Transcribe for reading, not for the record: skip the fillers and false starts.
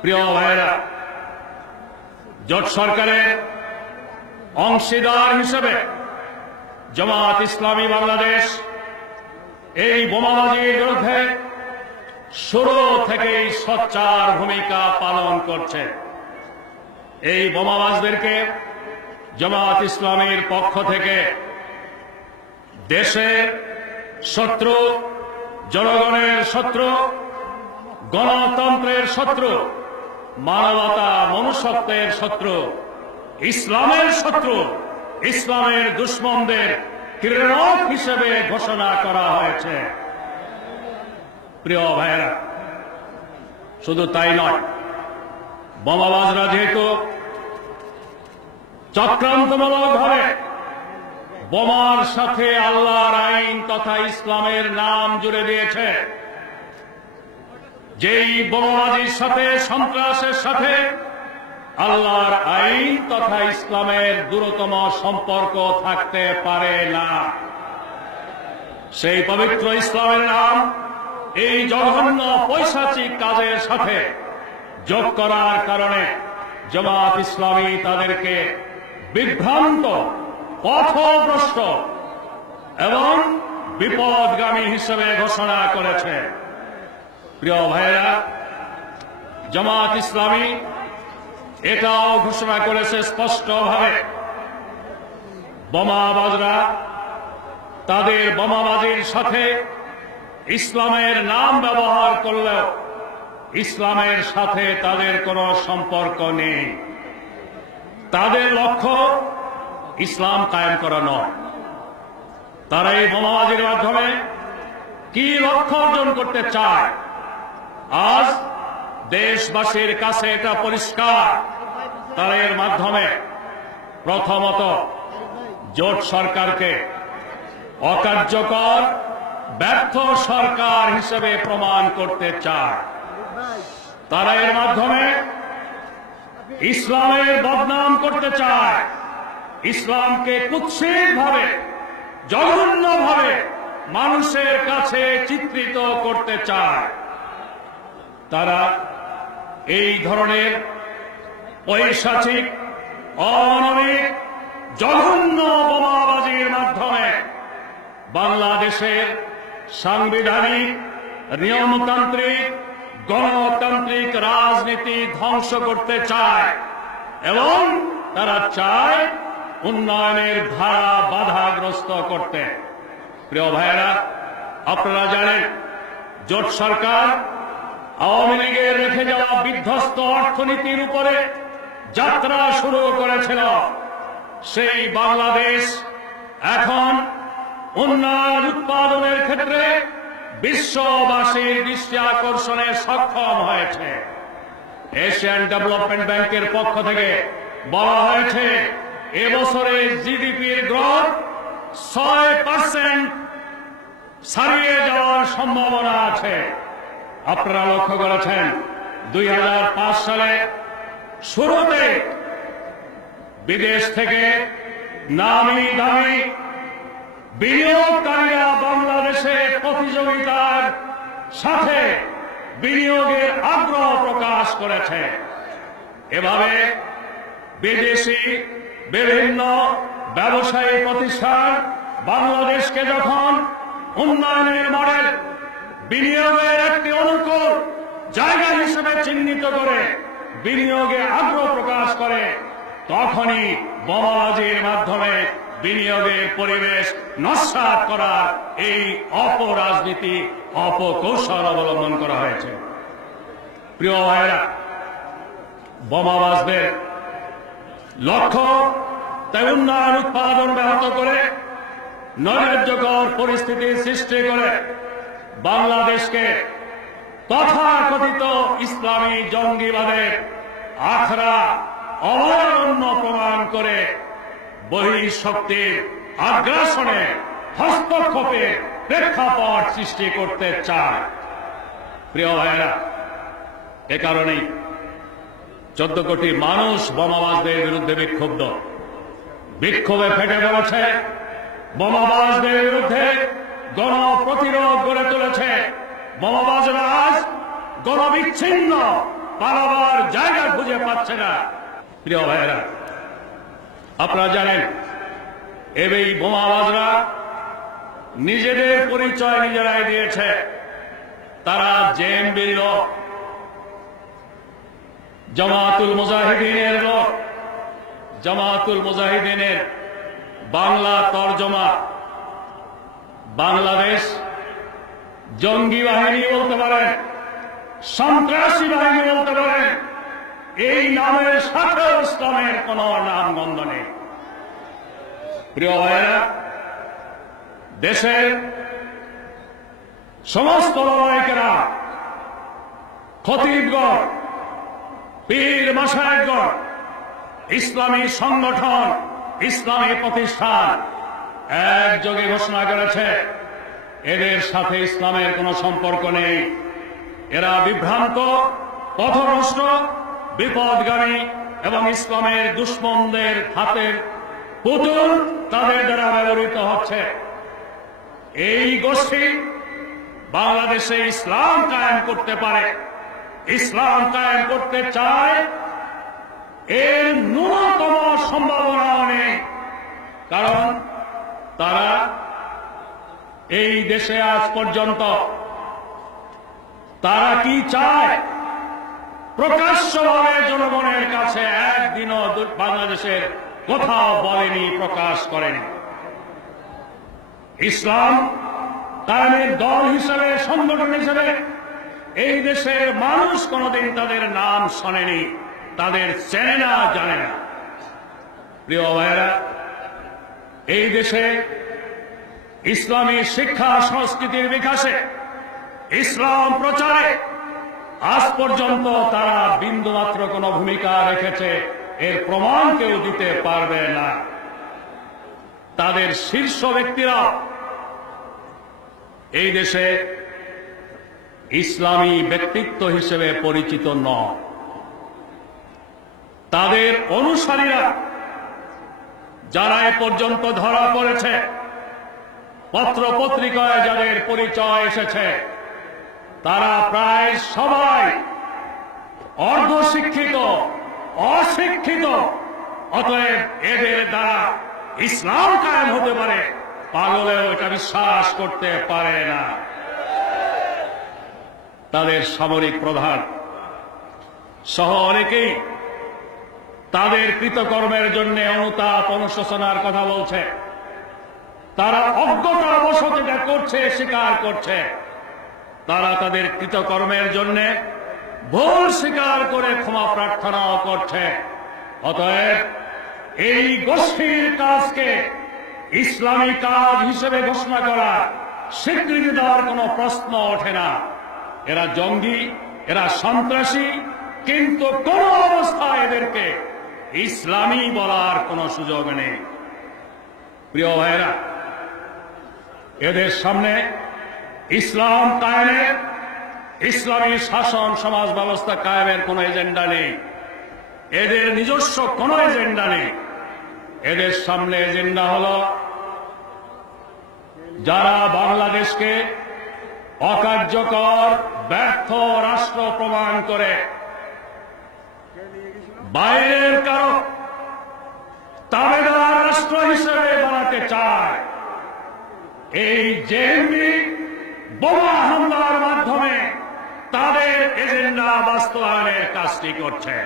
প্রিয় ভাইরা, জোট সরকারের অংশীদার হিসেবে জামাত ইসলামী বাংলাদেশ এই বোমাবাজির বিরুদ্ধে শুরু থেকেই সোচ্চার ভূমিকা পালন করছে। এই বোমাবাজদেরকে জামাত ইসলামীর পক্ষ থেকে দেশের শত্রু, জনগণের শত্রু, গণতন্ত্রের শত্রু, মানবতা মনুষ্যত্বের শত্রু, ইসলামের শত্রু, ইসলামের দুশ্মনদের কিরণক হিসেবে ঘোষণা করা হয়েছে। প্রিয় ভাইয়েরা, শুধু তাই নয়, বোমাবাজরা যেহেতু চক্রান্তমূলকভাবে বোমার সাথে আল্লাহর আইন তথা ইসলামের নাম জুড়ে দিয়েছে, যেই বোমাবাজির সাথে, সন্ত্রাসের সাথে আল্লাহর আইন তথা ইসলামের দূরতম সম্পর্ক থাকতে পারে না, সেই পবিত্র ইসলামের নাম এই জঘন্য পৈশাচিক কাজের সাথে যোগ করার কারণে জামাত ইসলামী তাদেরকে বিভ্রান্ত, পথভ্রষ্ট এবং বিপদগামী হিসেবে ঘোষণা করেছে। প্রিয় ভাইয়েরা, জামাত ইসলামী এটাও ঘোষণা করেছে স্পষ্টভাবে, বোমাবাজরা তাদের বোমাবাজির সাথে ইসলামের নাম ব্যবহার করলেও ইসলামের সাথে তাদের কোনো সম্পর্ক নেই। তাদের লক্ষ্য ইসলাম কায়েম করা নয়। তারা এই বোমাবাজির মাধ্যমে কি লক্ষ্য অর্জন করতে চায়, আজ দেশবাসীর কাছে এটা পরিষ্কার। তারা এর মাধ্যমে প্রথমত জোট সরকারকে অকার্যকর, ব্যর্থ সরকার হিসেবে প্রমাণ করতে চায়। তারা এর মাধ্যমে ইসলামের বদনাম করতে চায়, ইসলামকে কুৎসিতভাবে, জঘন্যভাবে মানুষের কাছে চিত্রিত করতে চায়। তারা এই ধরনের পৈশাচিক, অমানবিক, জঘন্য বোমাবাজির মাধ্যমে বাংলাদেশের সাংবিধানিক, নিয়মতান্ত্রিক, গণতান্ত্রিক রাজনীতি ধ্বংস করতে চায় এবং তারা চায় উন্নয়নের ধারা বাধাগ্রস্ত করতে। প্রিয় ভাইয়েরা, আপনারা জানেন জোট সরকার আওয়ামী লীগের রেখে যাওয়া বিধ্বস্ত অর্থনীতির উপরে যাত্রা শুরু করেছিল। সেই বাংলাদেশ এখন উন্নয়ন উৎপাদনের ক্ষেত্রে বিশ্ববাসীর দৃষ্টি আকর্ষণে সক্ষম হয়েছে। এশিয়ান ডেভেলপমেন্ট ব্যাংকের পক্ষ থেকে বলা হয়েছে, এবছরে জিডিপির গ্রোথ 6% ছাড়িয়ে যাওয়ার সম্ভাবনা আছে। আপনারা লক্ষ্য করেছেন 2005 সালে শুরুতে বিদেশ থেকে নামি দামি বিনিয়োগকারীরা বাংলাদেশে প্রতিযোগিতার সাথে বিনিয়োগের আগ্রহ প্রকাশ করেছে। এভাবে বিদেশি বিভিন্ন ব্যবসায়ী প্রতিষ্ঠান বাংলাদেশকে যখন উন্নয়নের মডেল, বিনিয়োগের একটি অনুকূল জায়গা হিসেবে চিহ্নিত করে বিনিয়োগে আগ্রহ প্রকাশ করে, তখনই বোমাবাজির মাধ্যমে বিনিয়োগের পরিবেশ নস্যাৎ করার এই অপরাজনীতি, অপকৌশল অবলম্বন করা হয়েছে। প্রিয় ভাইরা, বোমাবাজদের লক্ষ্য তাই উন্নয়ন উৎপাদন ব্যাহত করে, নৈরাজ্যকর পরিস্থিতি সৃষ্টি করে বাংলাদেশকে তথাকথিত ইসলামী জঙ্গিবাদের আখড়া, অভয়ারণ্য প্রমাণ করে বহিঃশক্তির আগ্রাসনে, হস্তক্ষেপে প্রেক্ষাপট সৃষ্টি করতে চায়। প্রিয় ভাইয়েরা, এ কারণেই 14 কোটি মানুষ বোমাবাজদের বিরুদ্ধে বিক্ষুব্ধ, বিক্ষোভে ফেটে পড়েছে, বোমাবাজদের বিরুদ্ধে গণপ্রতিরোধ গড়ে তুলেছে। বোমাবাজরা আজ গণবিচ্ছিন্ন পালাবার জায়গা খুঁজে পাচ্ছে না। প্রিয় ভাইয়েরা, আপনারা জানেন এই বোমাবাজরা নিজেদের পরিচয় নিজেরাই দিয়েছে। তারা জেএমবির লোক, জামাতুল মুজাহিদিনের লোক। জামাতুল মুজাহিদিনের বাংলা তর্জমা বাংলাদেশ জঙ্গি বাহিনী বলতে পারেন, সন্ত্রাসী বাহিনী বলতে পারেন। এই নামের সাথে ইসলামের কোন নামগন্ধ নেই। প্রিয় ভাইয়েরা, দেশের সমস্ত লড়াইকেরা, খতিবগণ, পীর মাশায়েখগণ, ইসলামী সংগঠন, ইসলামী প্রতিষ্ঠান একযোগে ঘোষণা করেছে এদের সাথে ইসলামের কোনো সম্পর্ক নেই। এরা বিভ্রান্ত, পথভ্রষ্ট, বিপদগামী এবং ইসলামের দুশমনদের হাতের পুতুল তাদের দ্বারা ব্যবহৃত হচ্ছে। এই গোষ্ঠী বাংলাদেশে ইসলাম কায়েম করতে পারে, ইসলাম কায়েম করতে চায়, এর ন্যূনতম সম্ভাবনাও নেই। কারণ তারা এই দেশে আজ পর্যন্ত তারা কি চায় প্রকাশ্যভাবে জনগণের কাছে একদিনও বাংলাদেশের কোথাও বলেনি, প্রকাশ করেনি। ইসলাম কায়েমের দল হিসেবে, সংগঠন হিসেবে এই দেশের মানুষ কোনদিন তাদের নাম শোনেনি, তাদের চেনে না, জানে না। প্রিয় ভাইয়েরা, এই দেশে ইসলামী শিক্ষা সংস্কৃতির বিকাশে, ইসলাম প্রচারে আজ পর্যন্ত তারা বিন্দুমাত্র কোনো ভূমিকা রেখেছে এর প্রমাণ কেউ দিতে পারবে না। তাদের শীর্ষ ব্যক্তিরা এই দেশে ইসলামী ব্যক্তিত্ব হিসেবে পরিচিত নয়। তাদের অনুসারীরা যারা এ পর্যন্ত ধরা পড়েছে, পত্র পত্রিকায় যাদের পরিচয় এসেছে, তারা প্রায় সবাই অর্ধশিক্ষিত, অশিক্ষিত। অতএব এদের দ্বারা ইসলাম কায়েম হতে পারে, পাগলেও এটা বিশ্বাস করতে পারে না। তাদের সামরিক প্রধান সহ অনেকেই তাদের কৃতকর্মের জন্য অনুতাপ, অনুশোচনার কথা বলছে। তারা অজ্ঞতাবশত এটা করছে, স্বীকার করছে। তারা তাদের কৃতকর্মের জন্য ভুল স্বীকার করে ক্ষমা প্রার্থনাও করছে। অতএব এই গোষ্ঠীর কাজকে ইসলামী কাজ হিসেবে ঘোষণা করা, স্বীকৃতি দেওয়ার কোনো প্রশ্ন ওঠে না। এরা জঙ্গি, এরা সন্ত্রাসী, কিন্তু কোন অবস্থায় এদেরকে ইসলামী বলার কোনো সুযোগ নেই। প্রিয় ভাইয়েরা, এদের সামনে ইসলাম কায়েমের, ইসলামী শাসন সমাজ ব্যবস্থা কায়েমের কোনো এজেন্ডা নেই। এদের নিজস্ব কোনো এজেন্ডা নেই। এদের সামনে এজেন্ডা হলো যারা বাংলাদেশকে অকার্যকর, ব্যর্থ রাষ্ট্র প্রমাণ করে বাইরের কারো তাবেদার রাষ্ট্র হিসেবে বানাতে চায়। এই জেএমবি বোমা হামলার মাধ্যমে তাদের এজেন্ডা বাস্তবায়নের কাজটি করছে।